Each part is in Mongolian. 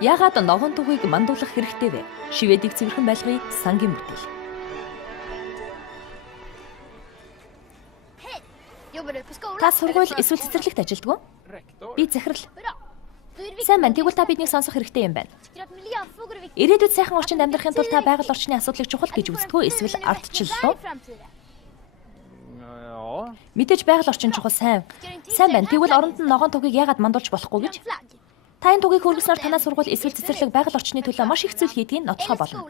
Яагаад ногоон тугийг мандуулах хэрэгтэй вэ? Шивэдийг цэвэрхэн байлгахын сангийн бүтээл. Та сургууль эсвэл цэцэрлэгт ажилддаг уу? Би захирал. Сайн байна. Тэгвэл та биднийг сонсох хэрэгтэй юм байна. Ирээдүйд сайхан орчинд амьдрахын тулд та байгаль орчны асуудлыг чухал гэж үздэг үү? Эсвэл ардчлал уу? Мэдээж байгаль орчин чухал сайн. Сайн байна. Тэгвэл оронд нь ногоон тугийг яагаад мандуулж болохгүй гэж? Та энэ тугийг хөргөснөөр танай сургууль эсвэл цэцэрлэг байгаль орчны төлөө маш их зүйл хийдгийг нотлохоо болно.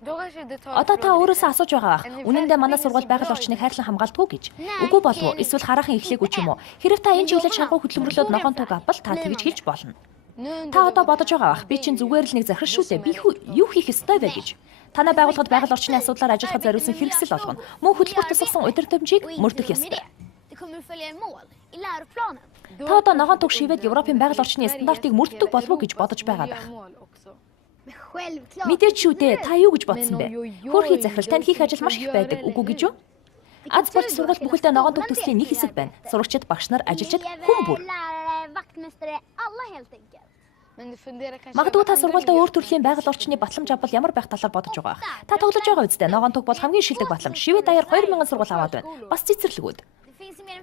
Одоо та өөрөөсөө асууж байгаа бах. Үнэн дээр манай сургууль байгаль орчныг хайрлан хамгаалдаг уу гэж? Үгүй болов уу? Эсвэл хараахан эхлэегүй ч юм уу? Хэрэв та энэ чиглэлд шаргуу хөдөлмөрлөөд ногоон туг авбал та тэгж хэлж болно. Та одоо бодож байгаа бах. Би чинь зүгээр л нэг захирал шүү дээ. Би юу хийх ёстой вэ гэж? Танай байгууллагад байгаль орчны асуудлаар ажиллахад зориулсан хэрэгсэл болгоно. Мөн хөтөлбөр тусгасан удирдамжийг мөрдөх ёстой. Та одоо ногоон туг шивэд Европын байгаль орчны стандартыг мөрддөг болов уу гэж бодож байгаа байх. Мэдээч шүү дээ. Та юу гэж бодсон бэ? Хөөрхий захирал танд хийх ажил маш их байдаг. Үгүй гэж юу? Аз болж сургууль бүхэлдээ ногоон туг төслийн нэг хэсэг байна. Сурагчид, багш нар, ажилчид хүн бүр. Магадгүй та сургуульдаа өөр төрлийн байгаль орчны батламж авбал ямар байх талаар бодож байгаа. Та тоглож байгаа үстэй. Ногоон туг бол хамгийн шилдэг батламж. Шивэд даяар 2000 сургууль аваад байна. Бас цэцэрлэгүүд.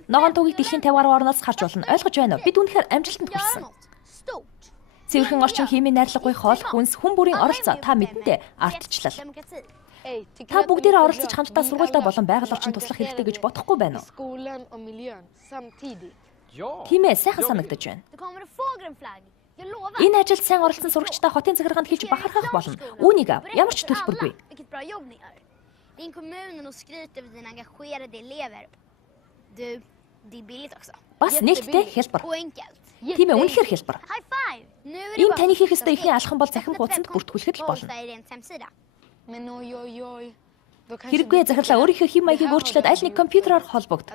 Ногоон тугийг дэлхийн 50 гаруй орноос харж болно. Ойлгож байна уу? Бид үнэхээр амжилтанд хүрсэн. Цэвэрхэн орчин химийн найрлаггүй хоол, хүнс, хүн бүрийн оролцоо та мэдэнтэй ардчлал. Та бүгдээрээ оролцож хамтдаа сургуульдаа болон байгаль орчин туслах хэрэгтэй гэж бодохгүй байна уу? Тийм ээ, сайхан санагдаж байна. Энэ ажилд сайн оролцсон сурагчдаа хотын захиргаанд хэлж бахархах болно. Үүнийг ав. Ямар ч төлбөргүй. Бас нээлттэй хялбар. Тийм ээ, үнэхээр хялбар. Ийм таны хийх ёстой ихний алхам бол захин хуудсанд бүртгүүлэхэд л болно. Хэрэггүй захирлаа өөрийнхөө хэм маягийг өөрчлөөд аль нэг компьютероор холбогд.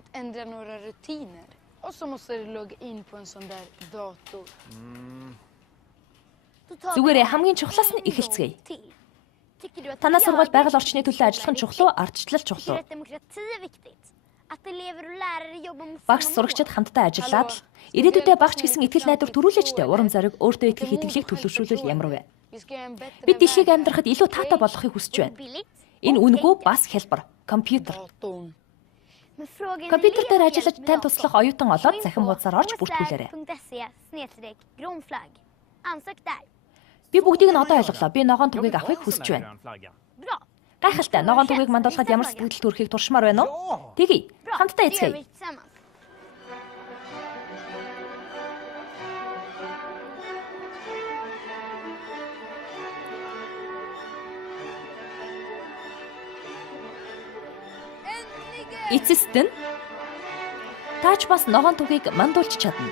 Зүгээрээ хамгийн чухлаас нь эхэлцгээе. Танай сургууль байгаль орчны төлөө ажиллах нь чухал уу, ардчлал чухал уу? Багш сурагчид хамтдаа ажиллаад л ирээдүйдээ багш гэсэн итгэл найдвар төрүүлээчтэй урам зориг өөртөө итгэх итгэлийг төлөвшүүлвэл ямар вэ? Бид дэлхийг амьдрахад илүү таатай болохыг хүсэж байна. Энэ үнэгүй бас хялбар. Компьютер. Компьютер дээр ажиллаж тань туслах оюутан олоод захин хуудасаар орж бүртгүүлээрэй. Би бүгдийг нь одоо ойлголоо. Би ногоон тугийг авахыг хүсэж байна. Гайхалтай. Ногоон тугийг мандуулахад ямар сэтгэл төрхийг туршмаар байна уу? Тэгье. Хамтдаа эцгээе. Эцэст нь таач бас ногоон тугийг мандуулж чадна.